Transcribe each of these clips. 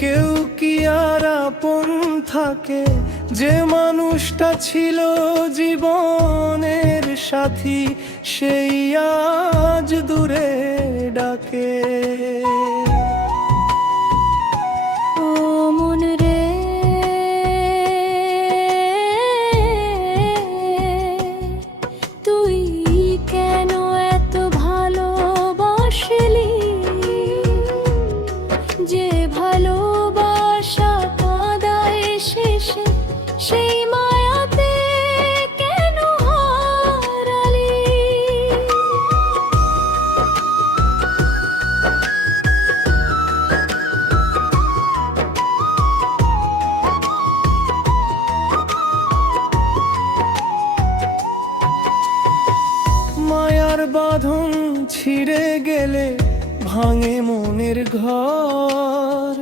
কেউ কি আর আপন থাকে? যে মানুষটা ছিল জীবনের সাথী, সেই আজ দূরে ডাকে। ও মন রে, তুই কেন এত ভালোবাসলি? যে ভালোবাসা কাঁদায় শেষে, সেই মায়াতে কেন হারালি? মায়ার বাঁধন ছিঁড়ে গেলে ভাঙে মনের ঘর।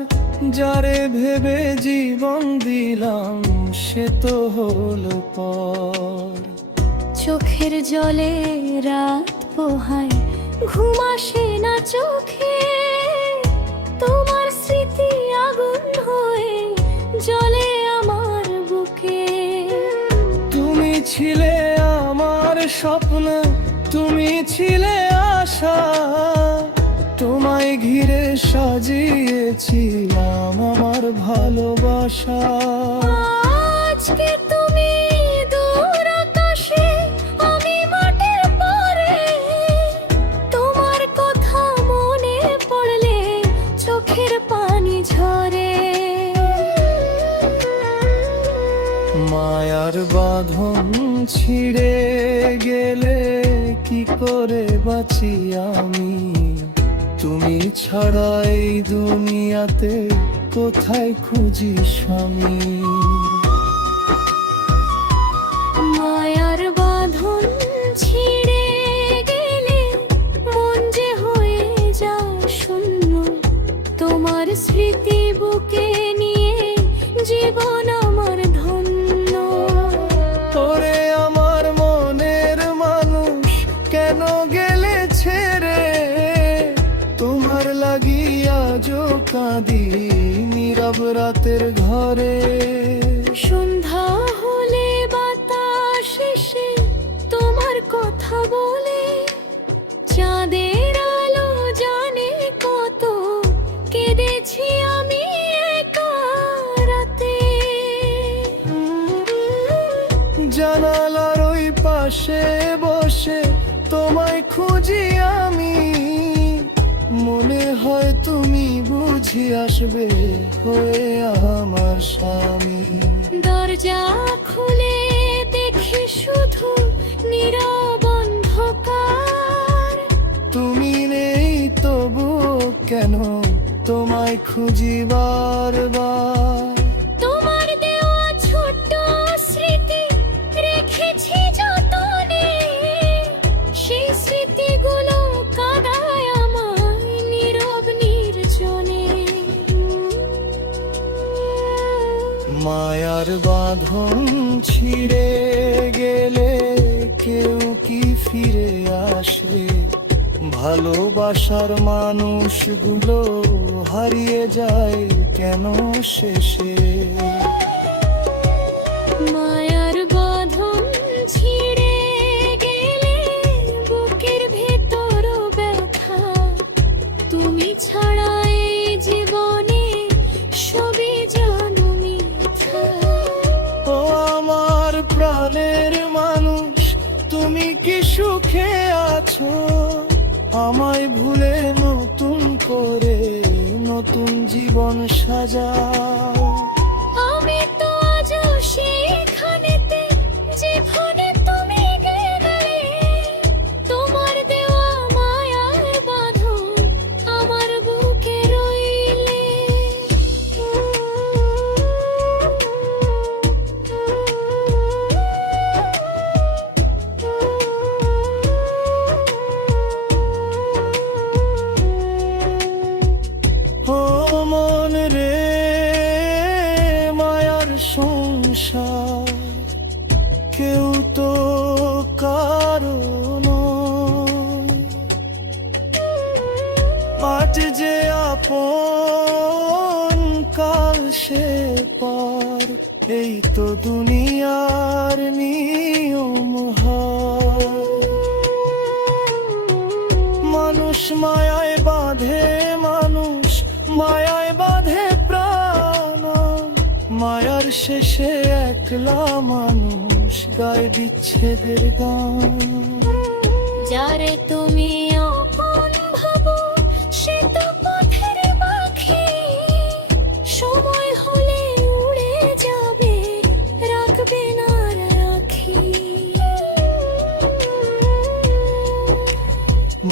যারে ভেবে জীবন দিলাম সে তো হলো পর। চোখের জলে রাত পোহায়, ঘুম আসে না চোখে। তোমার স্মৃতি আগুন হয়ে জ্বলে আমার বুকে। তুমি ছিলে আমার স্বপ্ন, তুমি ছিলে আশা। তোমায় ঘিরে সাজিয়েছিলাম আমার ভালোবাসা। আজকে তুমি দূর আকাশে, আমি মাটির পরে। তোমার কথা মনে পড়লে চোখের পানি ঝরে। মায়ার বাঁধন ছিঁড়ে গেলে কি করে বাঁচি আমি? তুমি ছাড়া এই দুনিয়াতে কোথায় খুঁজি স্বামী? মায়ার বাঁধন ছিঁড়ে গেলে মন যে হয়ে যায় শূন্য। তোমার স্মৃতি বুকে নিয়ে জীবন আমার ধন্য। ওরে আমার মনের মানুষ, কেন গেলে ছেড়ে? তোমার লাগিয়া যো কাঁদি নীরব রাতের ঘরে। সন্ধ্যা হলে বাতাস এসে তোমার কথা বলে। চাঁদের আলো জানে কত কেঁদেছি আমি একা রাতে। জানালার ওই পাশে বসে তোমায় খুঁজি আমি। মনে হয় তুমি বুঝি আসবে হয়ে আমার স্বামী। দরজা খুলে দেখি শুধু নীরব অন্ধকার। তুমি নেই তবু কেন তোমায় খুঁজি বারবার। তোমার দেওয়া ছোট্ট স্মৃতি রেখেছি যতনে। সেই স্মৃতিগুলো কাঁদায় আমায় নীরব নির্জনে। মায়ার বাঁধন ছিঁড়ে গেলে কেউ কি ফিরে আসে? ভালোবাসার মানুষগুলো হারিয়ে যায় কেন শেষে? মায়ার বাঁধন ছিঁড়ে গেলে বুকের ভেতর ব্যথা। তুমি ছাড়া এই জীবনে সবই জানো মিথ্যা। ও আমার প্রাণের মানুষ, তুমি কি সুখে আছো? আমায় ভুলে নতুন করে নতুন জীবন সাজাও। আমি তো আজও সেইখানেতে যেখানে তুমি গেলে। তোমার দেওয়া মায়ার বাঁধন আমার বুকে রইলে। ও মন রে, মায়ার সংসার কেউ তো কারণ। আজ যে আপন সে পার, এই তো দুনিয়ার নিয়ম হার। মানুষ মায়ায় বাঁধে মানুষ, মায়ায় বাঁধে প্রাণ, মায়ার শেষে একলা মানুষ গায়ে বিচ্ছেদের গান। যারে তুমি আপন ভাবো সে তো পথের পাখি, সময় হলে উড়ে যাবে, রাখবে না রাখি।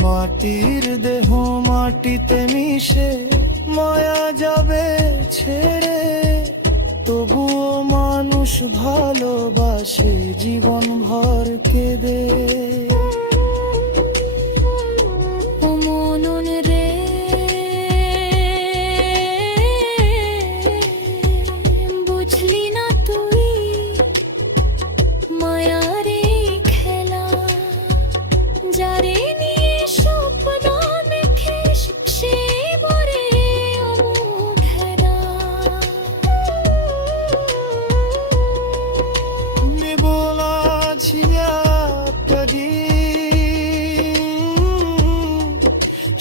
মাটির দেহ মাটিতে মিশে মায়া যাবে ছেড়ে, তবুও মানুষ ভালোবাসে জীবন ভর কেঁদে। ও মনন রে, বুঝলি না তুই মায়ারে খেলা, যারে নিয়ে স্বপ্ন দেখিস সে বরে অমুঘেরা। নিবোলা ছিয়া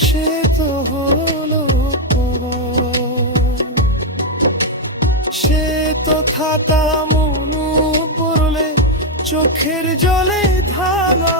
সে তো হলো পর, সে তো খাতা মনু পড়লে চোখের জলে ধারা।